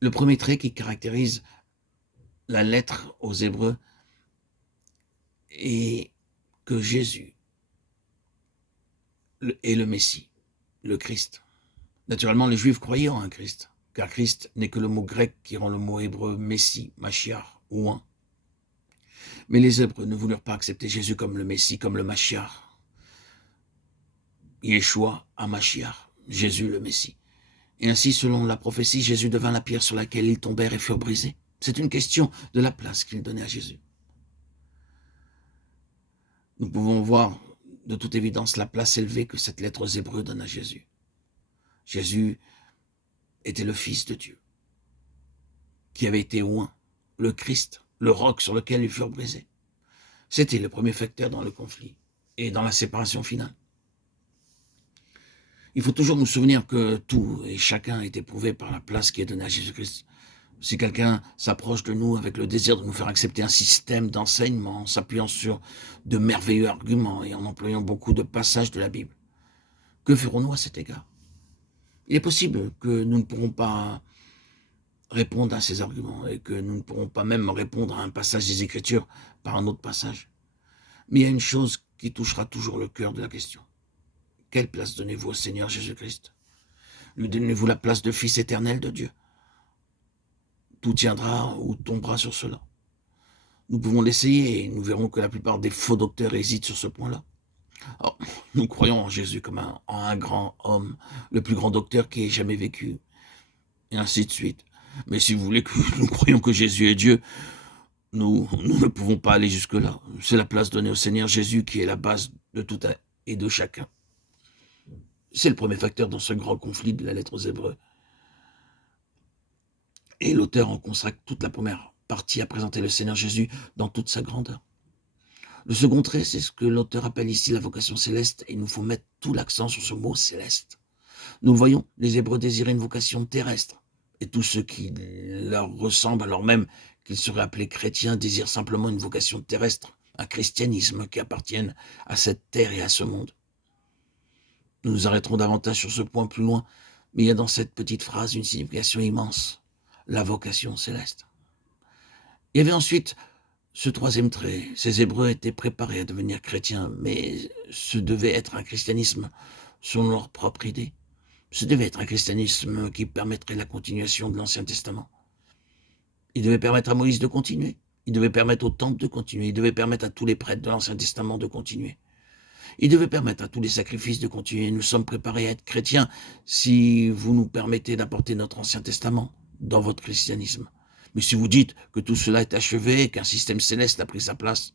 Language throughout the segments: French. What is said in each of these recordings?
Le premier trait qui caractérise la lettre aux Hébreux est que Jésus est le Messie, le Christ. Naturellement, les Juifs croyaient en un Christ, car Christ n'est que le mot grec qui rend le mot hébreu Messie, Mashiach ou un. Mais les Hébreux ne voulurent pas accepter Jésus comme le Messie, comme le Mashiach. Yeshua HaMashiach, Jésus le Messie. Et ainsi, selon la prophétie, Jésus devint la pierre sur laquelle ils tombèrent et furent brisés. C'est une question de la place qu'ils donnaient à Jésus. Nous pouvons voir de toute évidence la place élevée que cette lettre aux Hébreux donne à Jésus. Jésus était le Fils de Dieu, qui avait été oint, le Christ, le roc sur lequel ils furent brisés. C'était le premier facteur dans le conflit et dans la séparation finale. Il faut toujours nous souvenir que tout et chacun est éprouvé par la place qui est donnée à Jésus-Christ. Si quelqu'un s'approche de nous avec le désir de nous faire accepter un système d'enseignement en s'appuyant sur de merveilleux arguments et en employant beaucoup de passages de la Bible, que ferons-nous à cet égard? Il est possible que nous ne pourrons pas répondre à ces arguments et que nous ne pourrons pas même répondre à un passage des Écritures par un autre passage. Mais il y a une chose qui touchera toujours le cœur de la question. Quelle place donnez-vous au Seigneur Jésus-Christ? Lui donnez-vous la place de Fils éternel de Dieu? Tout tiendra ou tombera sur cela. Nous pouvons l'essayer et nous verrons que la plupart des faux docteurs hésitent sur ce point-là. Alors, nous croyons en Jésus comme en un grand homme, le plus grand docteur qui ait jamais vécu, et ainsi de suite. Mais si vous voulez que nous croyions que Jésus est Dieu, nous ne pouvons pas aller jusque-là. C'est la place donnée au Seigneur Jésus qui est la base de tout et de chacun. C'est le premier facteur dans ce grand conflit de la lettre aux Hébreux. Et l'auteur en consacre toute la première partie à présenter le Seigneur Jésus dans toute sa grandeur. Le second trait, c'est ce que l'auteur appelle ici la vocation céleste, et il nous faut mettre tout l'accent sur ce mot céleste. Nous le voyons, les Hébreux désiraient une vocation terrestre, et tous ceux qui leur ressemblent, alors même qu'ils seraient appelés chrétiens, désirent simplement une vocation terrestre, un christianisme qui appartienne à cette terre et à ce monde. Nous nous arrêterons davantage sur ce point plus loin, mais il y a dans cette petite phrase une signification immense, la vocation céleste. Il y avait ensuite ce troisième trait, ces Hébreux étaient préparés à devenir chrétiens, mais ce devait être un christianisme selon leur propre idée. Ce devait être un christianisme qui permettrait la continuation de l'Ancien Testament. Il devait permettre à Moïse de continuer. Il devait permettre au temple de continuer. Il devait permettre à tous les prêtres de l'Ancien Testament de continuer. Il devait permettre à tous les sacrifices de continuer. Nous sommes préparés à être chrétiens si vous nous permettez d'apporter notre Ancien Testament dans votre christianisme. Mais si vous dites que tout cela est achevé et qu'un système céleste a pris sa place,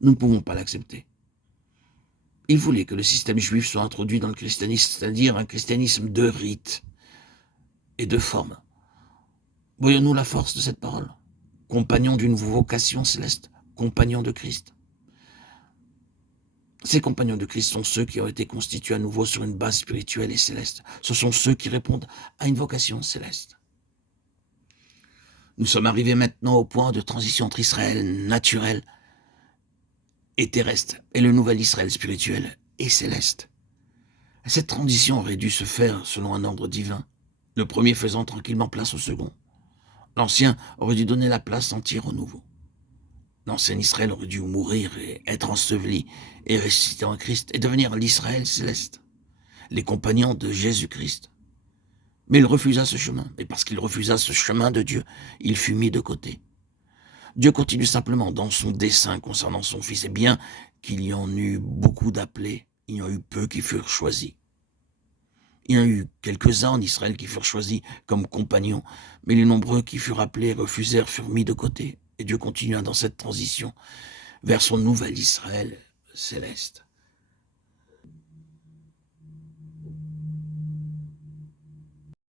nous ne pouvons pas l'accepter. Il voulait que le système juif soit introduit dans le christianisme, c'est-à-dire un christianisme de rites et de formes. Voyons-nous la force de cette parole? Compagnons d'une vocation céleste, compagnons de Christ. Ces compagnons de Christ sont ceux qui ont été constitués à nouveau sur une base spirituelle et céleste. Ce sont ceux qui répondent à une vocation céleste. Nous sommes arrivés maintenant au point de transition entre Israël naturel et terrestre et le nouvel Israël spirituel et céleste. Cette transition aurait dû se faire selon un ordre divin, le premier faisant tranquillement place au second. L'ancien aurait dû donner la place entière au nouveau. L'ancien Israël aurait dû mourir et être enseveli et ressusciter en Christ et devenir l'Israël céleste, les compagnons de Jésus-Christ. Mais il refusa ce chemin, et parce qu'il refusa ce chemin de Dieu, il fut mis de côté. Dieu continue simplement dans son dessein concernant son Fils, et bien qu'il y en eut beaucoup d'appelés, il y en eut peu qui furent choisis. Il y en eut quelques-uns en Israël qui furent choisis comme compagnons, mais les nombreux qui furent appelés et refusèrent furent mis de côté, et Dieu continua dans cette transition vers son nouvel Israël céleste.